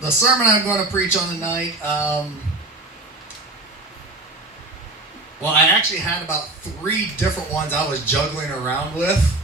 The sermon I'm going to preach on tonight, well, I actually had about 3 different ones I was juggling around with.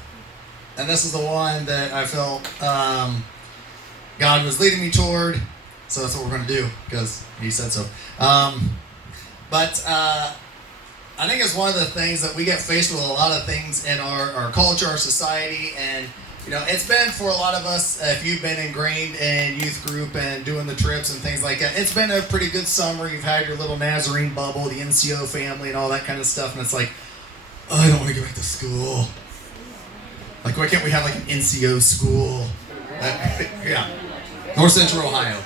And this is the one that I felt God was leading me toward. So that's what we're going to do, because he said so. But I think it's one of the things that we get faced with a lot of things in our culture, our society, and it's been for a lot of us, if you've been ingrained in youth group and doing the trips and things like that, it's been a pretty good summer. You've had your little Nazarene bubble, the NCO family, and all that kind of stuff, and it's like, oh, I don't want to get back to school. Like, why can't we have like an NCO school? Yeah. North Central Ohio.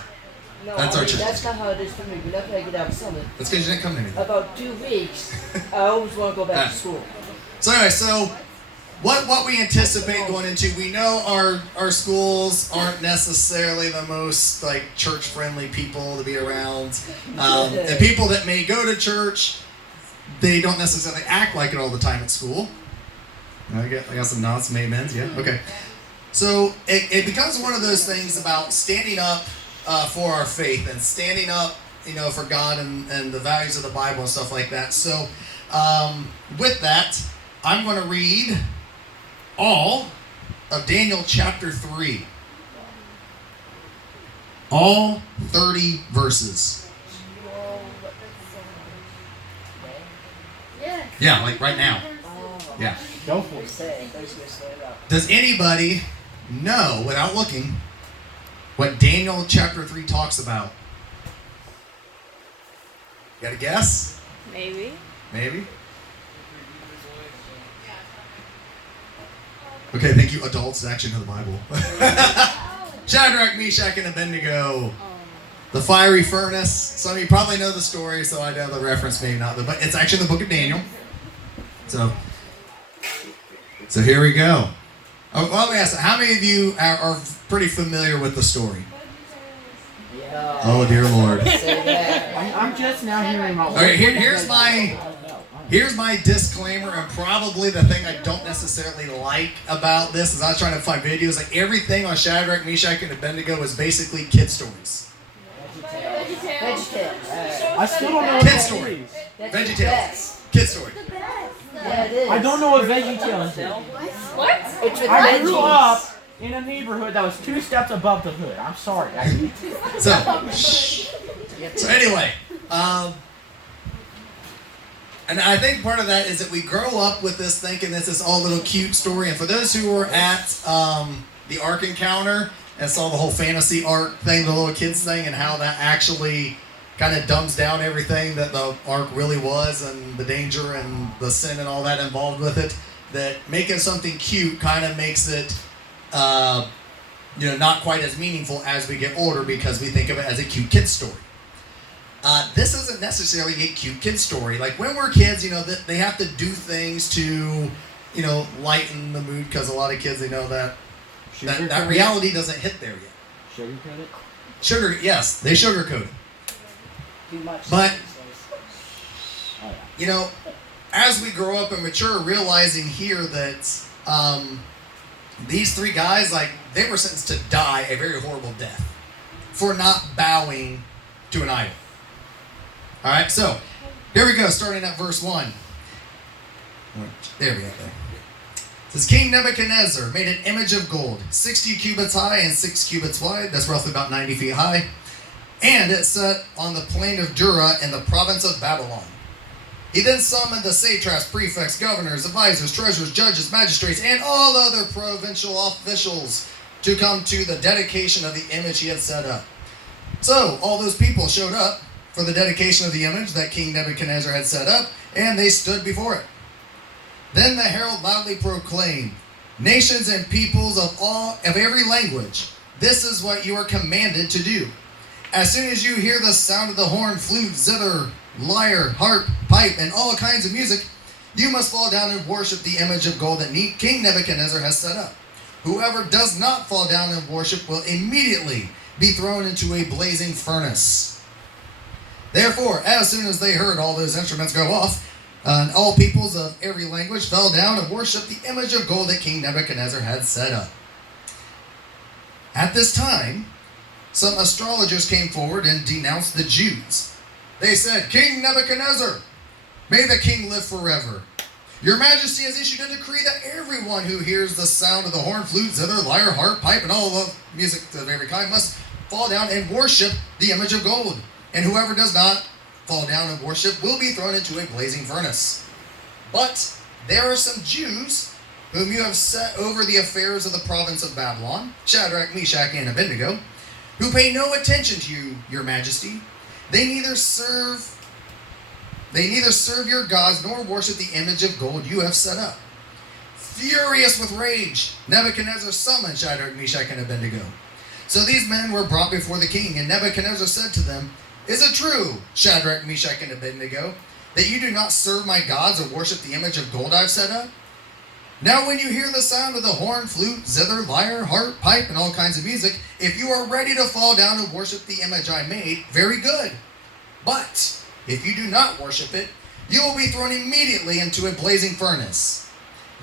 No, That's our church. That's not how it is for me. We're not going to get out of summer. That's because you didn't come to me. About 2 weeks, I always want to go back to school. So anyway, what we anticipate going into, we know our schools aren't necessarily the most like church-friendly people to be around. And people that may go to church, they don't necessarily act like it all the time at school. I got some nods, some amens, yeah, okay. So it becomes one of those things about standing up for our faith and standing up, for God and the values of the Bible and stuff like that. So with that, I'm going to read all of Daniel chapter 3. All 30 verses. Yeah, like right now. Yeah. Go for it. Does anybody know, without looking, what Daniel chapter 3 talks about? You got a guess? Maybe. Maybe? Okay, thank you, adults that actually know the Bible. Shadrach, Meshach, and Abednego. The fiery furnace. Some of you probably know the story, so I know the reference, maybe not. But it's actually in the book of Daniel. So here we go. Oh, well, let me ask, how many of you are pretty familiar with the story? Yeah. Oh, dear Lord. I'm just now hearing about. Okay, here's my disclaimer, and probably the thing I don't necessarily like about this is I was trying to find videos. Like everything on Shadrach, Meshach, and Abednego is basically kid stories. VeggieTales. I still don't know what Kid that story. is. VeggieTales. Kid story. Yeah, it is. I don't know what VeggieTales is. What? It's with I grew veggies. up in a neighborhood that was 2 steps above the hood. I'm sorry. So anyway, and I think part of that is that we grow up with this thinking this all little cute story. And for those who were at the Ark Encounter and saw the whole fantasy Ark thing, the little kids thing, and how that actually kind of dumbs down everything that the Ark really was and the danger and the sin and all that involved with it, that making something cute kind of makes it not quite as meaningful as we get older because we think of it as a cute kid story. This isn't necessarily a cute kid story. Like when we're kids, they have to do things to, lighten the mood because a lot of kids, they know that reality doesn't hit there yet. Sugarcoat it? Sugar, yes, they sugarcoat it. Too much. But, Oh, yeah. as we grow up and mature, realizing here that these 3 guys, like, they were sentenced to die a very horrible death for not bowing to an idol. All right, so here we go, starting at verse 1. There we go. It says, King Nebuchadnezzar made an image of gold, 60 cubits high and 6 cubits wide. That's roughly about 90 feet high. And it set on the plain of Dura in the province of Babylon. He then summoned the satraps, prefects, governors, advisors, treasurers, judges, magistrates, and all other provincial officials to come to the dedication of the image he had set up. So all those people showed up for the dedication of the image that King Nebuchadnezzar had set up, and they stood before it. Then the herald loudly proclaimed, Nations and peoples of every language, this is what you are commanded to do. As soon as you hear the sound of the horn, flute, zither, lyre, harp, pipe, and all kinds of music, you must fall down and worship the image of gold that King Nebuchadnezzar has set up. Whoever does not fall down and worship will immediately be thrown into a blazing furnace. Therefore, as soon as they heard all those instruments go off, and all peoples of every language fell down and worshipped the image of gold that King Nebuchadnezzar had set up. At this time, some astrologers came forward and denounced the Jews. They said, "King Nebuchadnezzar, may the king live forever. Your majesty has issued a decree that everyone who hears the sound of the horn, flute, zither, lyre, harp, pipe, and all of music of every kind must fall down and worship the image of gold. And whoever does not fall down and worship will be thrown into a blazing furnace. But there are some Jews whom you have set over the affairs of the province of Babylon, Shadrach, Meshach, and Abednego, who pay no attention to you, your majesty. They neither serve your gods nor worship the image of gold you have set up." Furious with rage, Nebuchadnezzar summoned Shadrach, Meshach, and Abednego. So these men were brought before the king, and Nebuchadnezzar said to them, "Is it true, Shadrach, Meshach, and Abednego, that you do not serve my gods or worship the image of gold I have set up? Now when you hear the sound of the horn, flute, zither, lyre, harp, pipe, and all kinds of music, if you are ready to fall down and worship the image I made, very good. But if you do not worship it, you will be thrown immediately into a blazing furnace.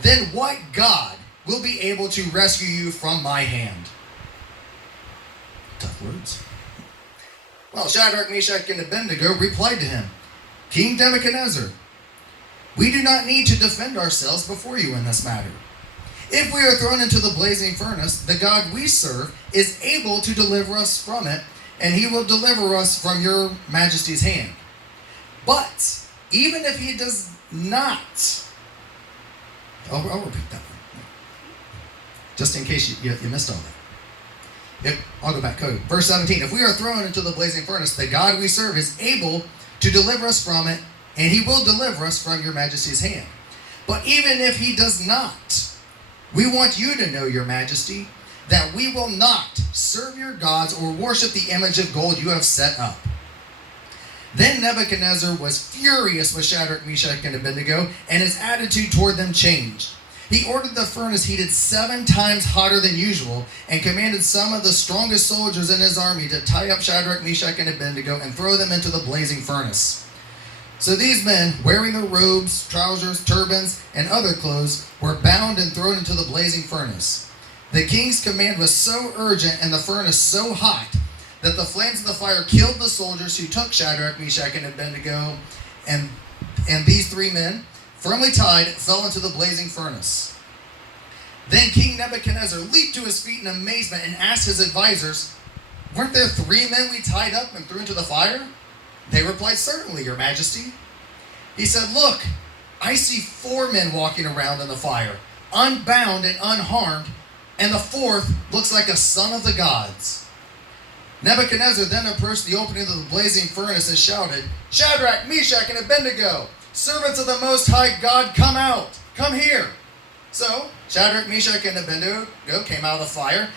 Then what God will be able to rescue you from my hand?" Tough words. Well, Shadrach, Meshach, and Abednego replied to him, "King Nebuchadnezzar, we do not need to defend ourselves before you in this matter. If we are thrown into the blazing furnace, the God we serve is able to deliver us from it, and he will deliver us from your majesty's hand. But even if he does not," I'll repeat that one, just in case you missed all that. I'll go back. Verse 17, "If we are thrown into the blazing furnace, the God we serve is able to deliver us from it, and he will deliver us from your majesty's hand. But even if he does not, we want you to know, your majesty, that we will not serve your gods or worship the image of gold you have set up." Then Nebuchadnezzar was furious with Shadrach, Meshach, and Abednego, and his attitude toward them changed. He ordered the furnace heated 7 times hotter than usual, and commanded some of the strongest soldiers in his army to tie up Shadrach, Meshach, and Abednego and throw them into the blazing furnace. So these men, wearing their robes, trousers, turbans, and other clothes, were bound and thrown into the blazing furnace. The king's command was so urgent and the furnace so hot that the flames of the fire killed the soldiers who took Shadrach, Meshach, and Abednego, and these 3 men, firmly tied, fell into the blazing furnace. Then King Nebuchadnezzar leaped to his feet in amazement and asked his advisors, "Weren't there 3 men we tied up and threw into the fire?" They replied, "Certainly, your majesty." He said, "Look, I see 4 men walking around in the fire, unbound and unharmed, and the 4th looks like a son of the gods." Nebuchadnezzar then approached the opening of the blazing furnace and shouted, "Shadrach, Meshach, and Abednego, servants of the Most High God, come out! Come here!" So Shadrach, Meshach, and Abednego came out of the fire,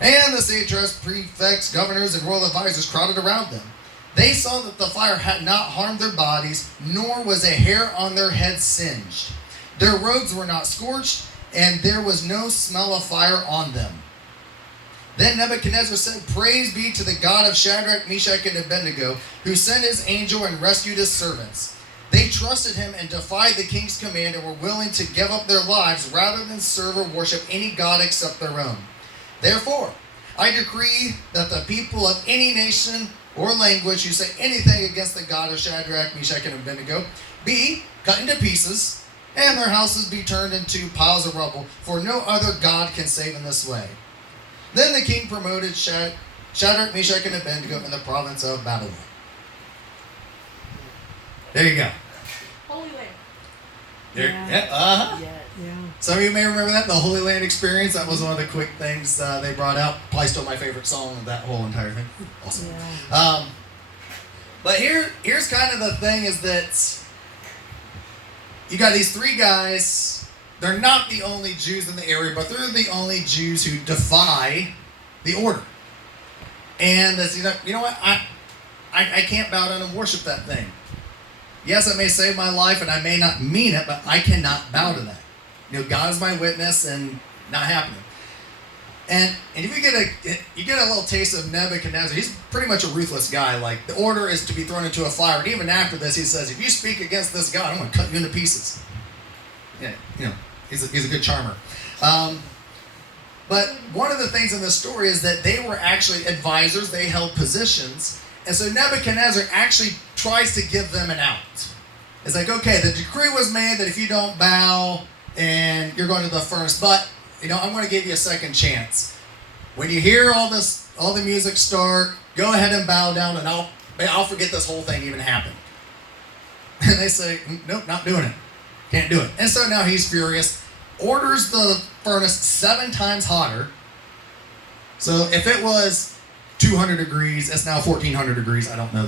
and the satraps, prefects, governors, and royal advisors crowded around them. They saw that the fire had not harmed their bodies, nor was a hair on their heads singed. Their robes were not scorched, and there was no smell of fire on them. Then Nebuchadnezzar said, "Praise be to the God of Shadrach, Meshach, and Abednego, who sent his angel and rescued his servants. They trusted him and defied the king's command and were willing to give up their lives rather than serve or worship any god except their own. Therefore, I decree that the people of any nation or language who say anything against the God of Shadrach, Meshach, and Abednego be cut into pieces, and their houses be turned into piles of rubble, for no other God can save in this way." Then the king promoted Shadrach, Meshach, and Abednego in the province of Babylon. There you go. Holy Land. There, Yeah. Some of you may remember that, the Holy Land experience. That was one of the quick things they brought out. Probably still my favorite song of that whole entire thing. Awesome. Yeah. But here's kind of the thing is that you got these 3 guys. They're not the only Jews in the area, but they're the only Jews who defy the order. And as you know what? I can't bow down and worship that thing. Yes, it may save my life, and I may not mean it, but I cannot bow to that. God is my witness, and not happening. And if you get a little taste of Nebuchadnezzar, he's pretty much a ruthless guy. Like, the order is to be thrown into a fire, and even after this, he says, "If you speak against this God, I'm going to cut you into pieces." Yeah, he's a good charmer. But one of the things in the story is that they were actually advisors, they held positions, and so Nebuchadnezzar actually tries to give them an out. It's like, okay, the decree was made that if you don't bow and you're going to the furnace, but I'm going to give you a second chance. When you hear all the music start, go ahead and bow down, and I'll forget this whole thing even happened. And they say, nope, not doing it. Can't do it. And so now he's furious, orders the furnace 7 times hotter. So if it was 200 degrees, it's now 1400 degrees. I don't know,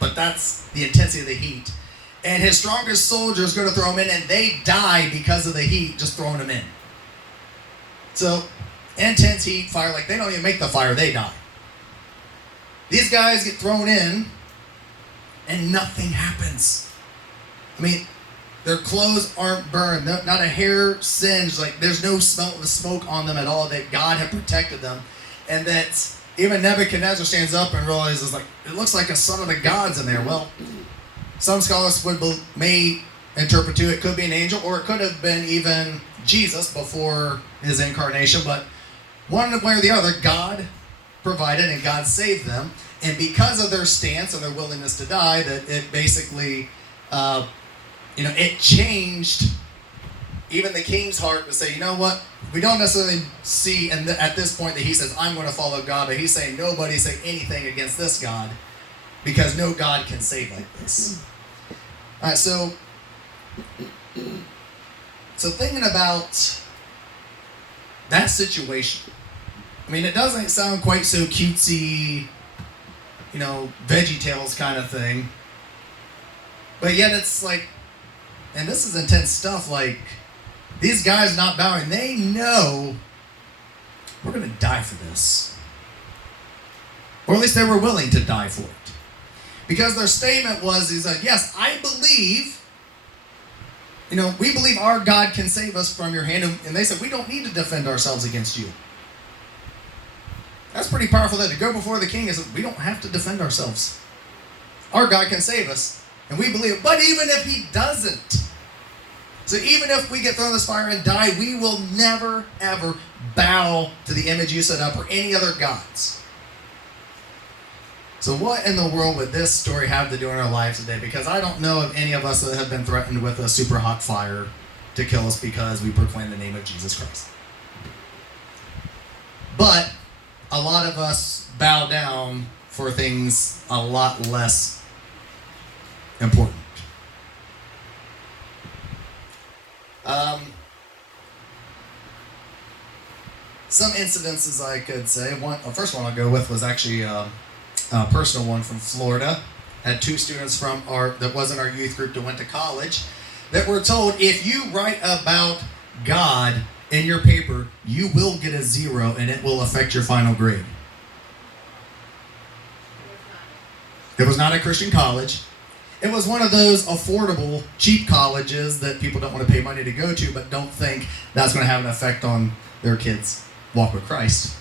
but that's the intensity of the heat. And his strongest soldiers go to throw him in, and they die because of the heat just throwing him in. So, intense heat, fire, like they don't even make the fire, they die. These guys get thrown in, and nothing happens. I mean, their clothes aren't burned, not a hair singed, like there's no smell of smoke on them at all, that God had protected them. And that even Nebuchadnezzar stands up and realizes, like, it looks like a son of the gods in there. Well, some scholars may interpret to it could be an angel, or it could have been even Jesus before his incarnation, but one way or the other, God provided and God saved them. And because of their stance and their willingness to die, that it basically, it changed even the king's heart to say, you know what, we don't necessarily see at this point that he says, I'm going to follow God, but he's saying, nobody say anything against this God, because no God can save like this. All right, so thinking about that situation, I mean, it doesn't sound quite so cutesy, VeggieTales kind of thing, but yet it's like, and this is intense stuff, like, these guys not bowing, they know we're going to die for this. Or at least they were willing to die for it. Because their statement was, he's like, yes, I believe, we believe our God can save us from your hand. And they said, we don't need to defend ourselves against you. That's pretty powerful, that to go before the king and say, we don't have to defend ourselves. Our God can save us. And we believe it. But even if he doesn't, so even if we get thrown in this fire and die, we will never, ever bow to the image you set up or any other gods. So what in the world would this story have to do in our lives today? Because I don't know of any of us that have been threatened with a super hot fire to kill us because we proclaim the name of Jesus Christ. But a lot of us bow down for things a lot less important. Some incidences I could say. The first one I'll go with was actually a personal one from Florida. Had 2 students that wasn't our youth group that went to college that were told, if you write about God in your paper, you will get a 0 and it will affect your final grade. It was not a Christian college. It was one of those affordable, cheap colleges that people don't want to pay money to go to, but don't think that's going to have an effect on their kids' walk with Christ.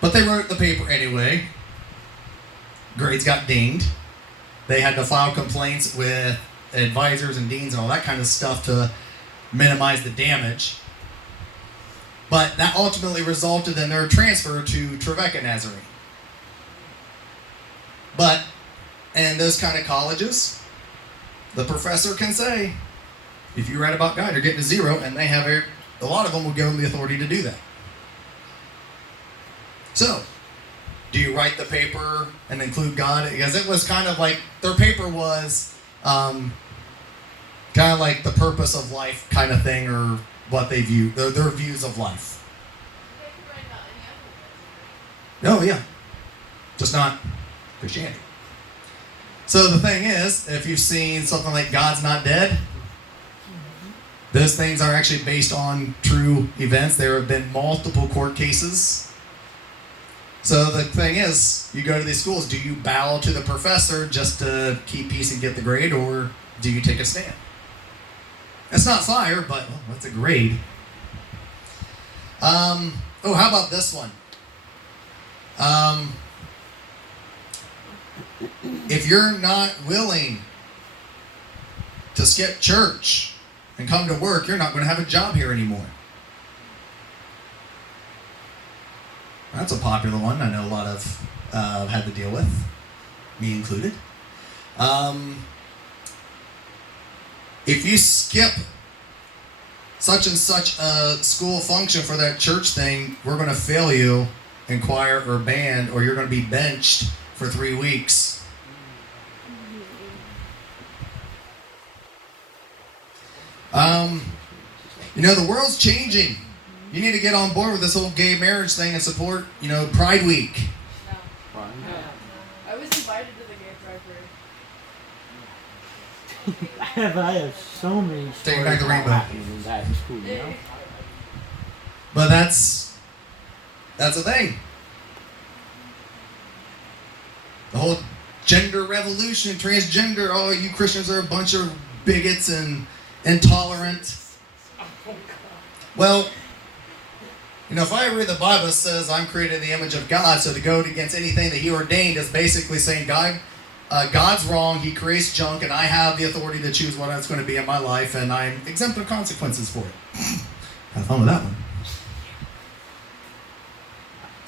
But they wrote the paper anyway. Grades got dinged. They had to file complaints with advisors and deans and all that kind of stuff to minimize the damage. But that ultimately resulted in their transfer to Trevecca Nazarene. But in those kind of colleges, the professor can say, if you write about God, you're getting a 0, and they have a lot of them will give them the authority to do that. So, do you write the paper and include God? Because it was kind of like, their paper was kind of like the purpose of life kind of thing, or what they view, their views of life. No, yeah. Just not Christianity. So the thing is, if you've seen something like God's Not Dead, those things are actually based on true events. There have been multiple court cases. So the thing is, you go to these schools, do you bow to the professor just to keep peace and get the grade, or do you take a stand? It's not fire, but that's a grade. How about this one? If you're not willing to skip church and come to work, you're not going to have a job here anymore. That's a popular one. I know a lot of had to deal with, me included. If you skip such and such a school function for that church thing, we're going to fail you in choir or band, or you're going to be benched for 3 weeks. The world's changing. You need to get on board with this whole gay marriage thing and support, Pride Week. No. I was invited to the gay pride parade. I have so many Take stories back the about rainbow. happening in that in school, you know? But that's a thing. The whole gender revolution, transgender, oh, you Christians are a bunch of bigots and intolerant. Well, if I read the Bible, it says I'm created in the image of God, so to go against anything that he ordained is basically saying God's wrong, he creates junk, and I have the authority to choose what it's going to be in my life, and I'm exempt of consequences for it. Have fun with that one.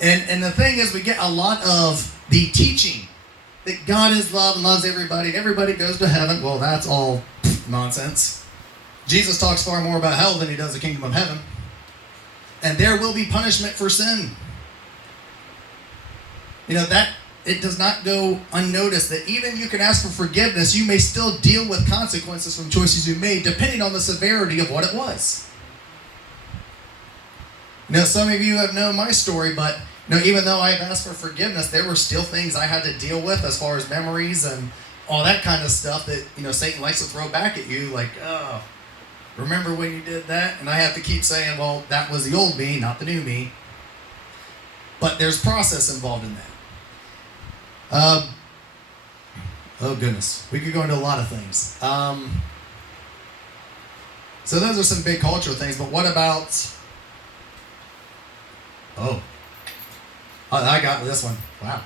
And the thing is, we get a lot of the teaching that God is love and loves everybody, and everybody goes to heaven. Well, that's all nonsense. Jesus talks far more about hell than he does the kingdom of heaven. And there will be punishment for sin. That it does not go unnoticed that even you can ask for forgiveness, you may still deal with consequences from choices you made, depending on the severity of what it was. Some of you have known my story, but even though I've asked for forgiveness, there were still things I had to deal with as far as memories and all that kind of stuff that, Satan likes to throw back at you, like, oh, remember when you did that? And I have to keep saying, well, that was the old me, not the new me. But there's process involved in that. Oh goodness, we could go into a lot of things. So those are some big cultural things, but what about, I got this one. Wow.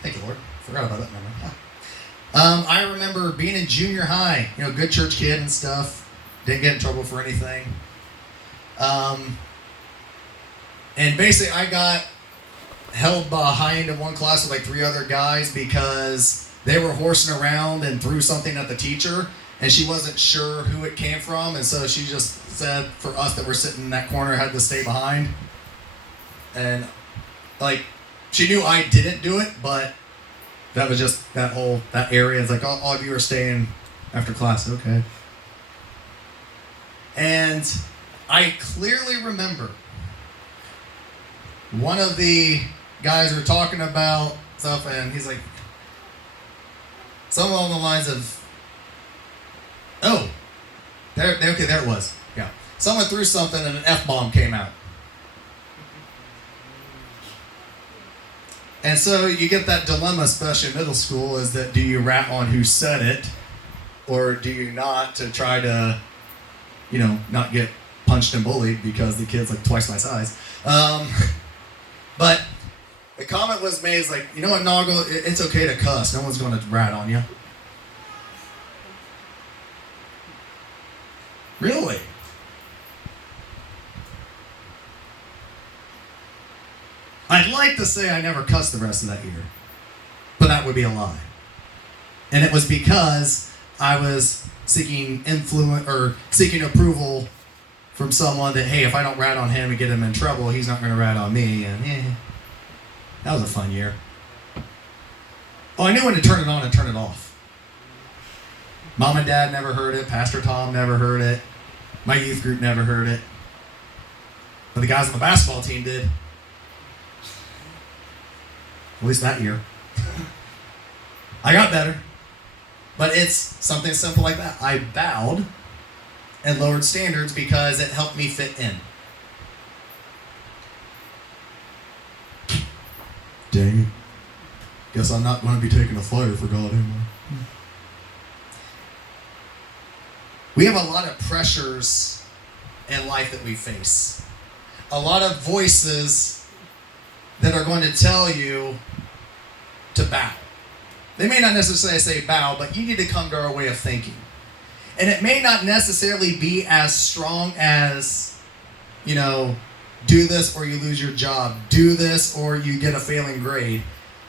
Thank you, Lord. Forgot about that memory. Yeah. I remember being in junior high, good church kid and stuff. Didn't get in trouble for anything. And basically I got held behind in one class with like 3 other guys because they were horsing around and threw something at the teacher, and she wasn't sure who it came from, and so she just said for us that were sitting in that corner had to stay behind. And she knew I didn't do it, but that was just that area. It's like all of you are staying after class. Okay. And I clearly remember one of the guys were talking about stuff, and he's like, something along the lines of, there it was. Yeah. Someone threw something and an F-bomb came out. And so you get that dilemma, especially in middle school, is that do you rat on who said it, or do you not, to try to, not get punched and bullied because the kid's like twice my size. But the comment was made is like, what, Noggle, it's okay to cuss. No one's going to rat on you. Really? I'd like to say I never cussed the rest of that year, but that would be a lie. And it was because I was seeking influence or seeking approval from someone that, hey, if I don't rat on him and get him in trouble, he's not going to rat on me. And that was a fun year. Oh, I knew when to turn it on and turn it off. Mom and Dad never heard it. Pastor Tom never heard it. My youth group never heard it. But the guys on the basketball team did. At least that year. I got better. But it's something simple like that. I bowed and lowered standards because it helped me fit in. Dang it. Guess I'm not going to be taking a flyer for God anymore. We have a lot of pressures in life that we face. A lot of voices that are going to tell you to bow. They may not necessarily say bow, but you need to come to our way of thinking. And it may not necessarily be as strong as, Do this or you lose your job. Do this or you get a failing grade.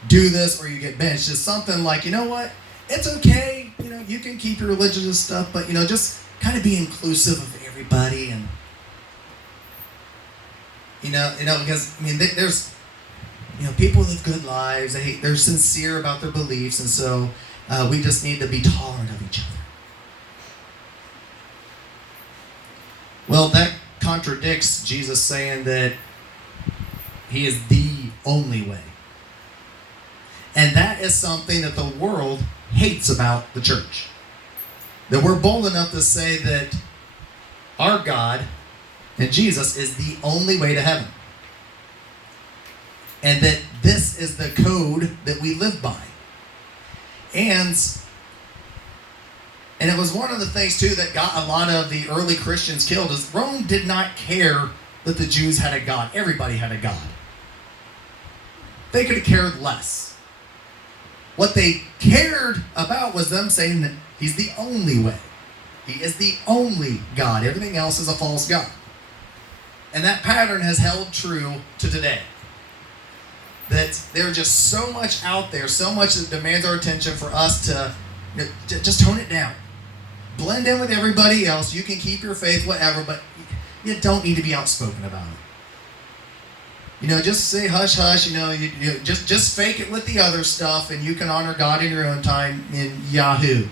Do this or you get benched. Just something like, you know what? It's okay. You know, you can keep your religious stuff, but, you know, just kind of be inclusive of everybody. And, you know, because, I mean, there's, you know, people live good lives. They're sincere about their beliefs. And so we just need to be tolerant of each other. Well, that contradicts Jesus saying that he is the only way. And that is something that the world hates about the church. That we're bold enough to say that our God and Jesus is the only way to heaven. And that this is the code that we live by. And it was one of the things, too, that got a lot of the early Christians killed, is Rome did not care that the Jews had a God. Everybody had a God. They could have cared less. What they cared about was them saying that he's the only way. He is the only God. Everything else is a false God. And that pattern has held true to today. That there's just so much out there, so much that demands our attention for us to, you know, just tone it down. Blend in with everybody else. You can keep your faith, whatever, but you don't need to be outspoken about it. You know, just say hush hush. You know, you just fake it with the other stuff, and you can honor God in your own time in Yahoo.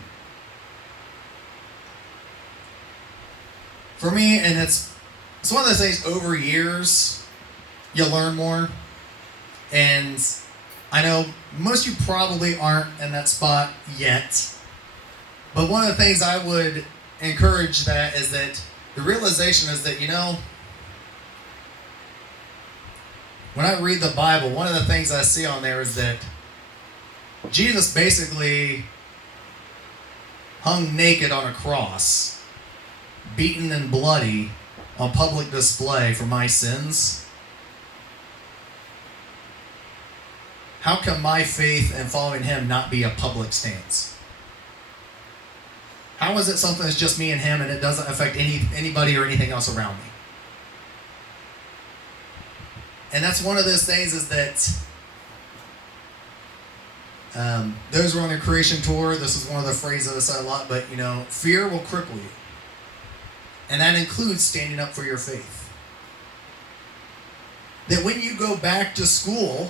For me, and it's one of those things. Over years, you learn more, and I know most of you probably aren't in that spot yet. But one of the things I would encourage that is that the realization is that, you know, when I read the Bible, one of the things I see on there is that Jesus basically hung naked on a cross, beaten and bloody on public display for my sins. How can my faith and following him not be a public stance? How is it something that's just me and him and it doesn't affect anybody or anything else around me? And that's one of those things, is that those who are on the creation tour, this is one of the phrases I say a lot, but, you know, fear will cripple you. And that includes standing up for your faith. That when you go back to school,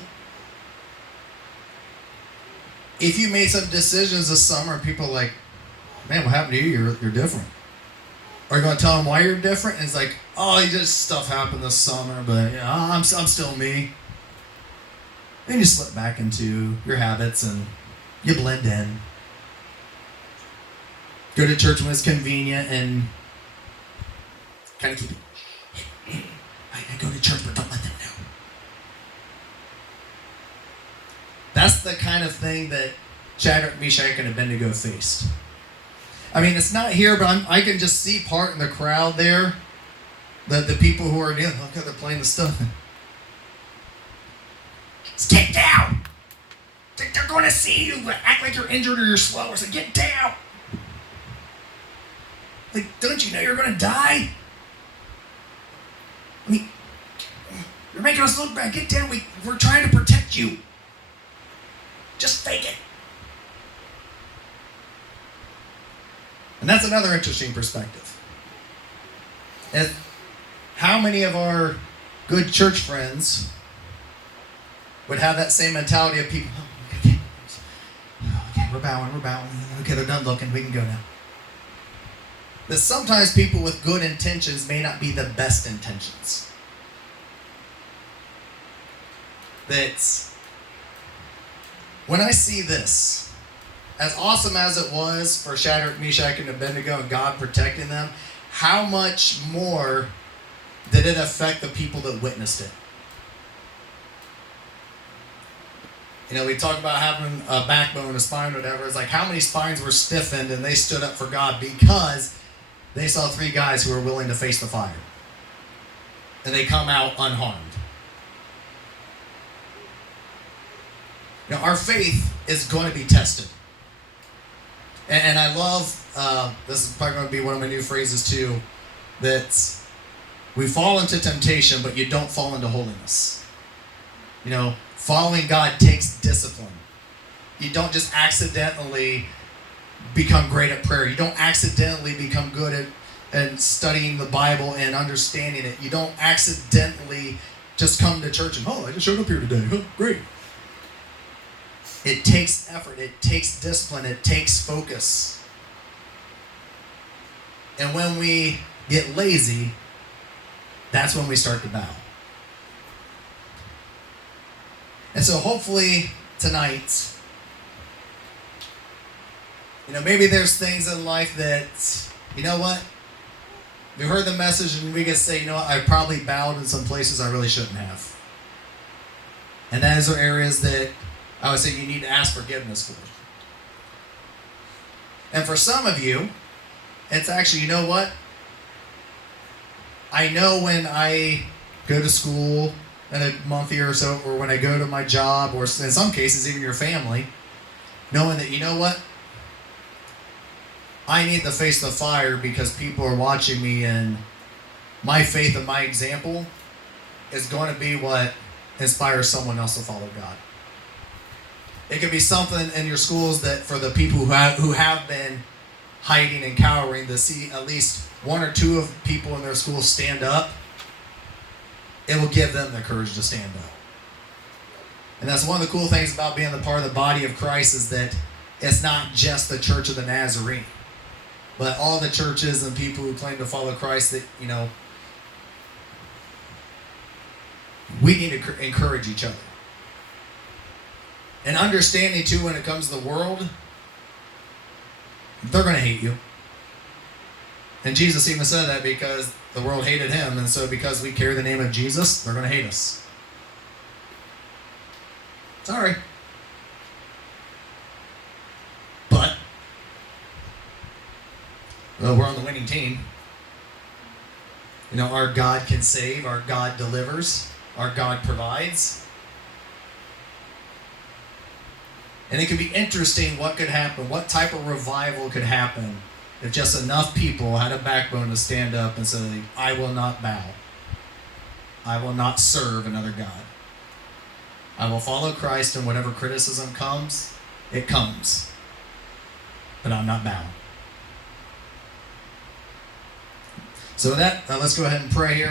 if you made some decisions this summer and people are like, man, what happened to you? You're different. Are you going to tell them why you're different? And it's like, oh, just stuff happened this summer, but, you know, I'm still me. Then you slip back into your habits and you blend in. Go to church when it's convenient and kind of keep it. I go to church, but don't let them know. That's the kind of thing that Shadrach, Meshach, and Abednego faced. I mean, it's not here, but I can just see part in the crowd there. The people who are, you know, look how they're playing the stuff. Just get down! They're going to see you, but act like you're injured or you're slow. So get down! Like, don't you know you're going to die? I mean, you're making us look bad. Get down. We're trying to protect you. Just fake it. And that's another interesting perspective. And how many of our good church friends would have that same mentality of people, oh, okay, we're bowing. Okay, they're done looking, we can go now. That sometimes people with good intentions may not be the best intentions. That when I see this, as awesome as it was for Shadrach, Meshach, and Abednego and God protecting them, how much more did it affect the people that witnessed it? You know, we talk about having a backbone, a spine, whatever. It's like, how many spines were stiffened and they stood up for God because they saw three guys who were willing to face the fire. And they come out unharmed. You know, our faith is going to be tested. And I love, this is probably going to be one of my new phrases too, that We fall into temptation, but you don't fall into holiness. You know, following God takes discipline. You don't just accidentally become great at prayer. You don't accidentally become good at studying the Bible and understanding it. You don't accidentally just come to church and, oh, I just showed up here today. Huh, great. It takes effort. It takes discipline. It takes focus. And when we get lazy, that's when we start to bow. And so hopefully tonight, you know, maybe there's things in life that, you know what? We heard the message and we can say, you know what? I probably bowed in some places I really shouldn't have. And those are areas that I would say you need to ask forgiveness for. And for some of you, it's actually, you know what? I know when I go to school in a month or so, or when I go to my job, or in some cases even your family, knowing that, you know what? I need to face the fire because people are watching me, and my faith and my example is going to be what inspires someone else to follow God. It could be something in your schools that for the people who have been hiding and cowering, to see at least one or two of people in their school stand up, it will give them the courage to stand up. And that's one of the cool things about being the part of the body of Christ, is that it's not just the Church of the Nazarene, but all the churches and people who claim to follow Christ, that, you know, we need to encourage each other. And understanding too, when it comes to the world, they're going to hate you. And Jesus even said that because the world hated him, and so because we carry the name of Jesus, they're going to hate us. Sorry. But well, we're on the winning team. You know, our God can save, our God delivers, our God provides. And it could be interesting what could happen, what type of revival could happen if just enough people had a backbone to stand up and say, I will not bow. I will not serve another God. I will follow Christ, and whatever criticism comes, it comes. But I'm not bowing. So with that, let's go ahead and pray here.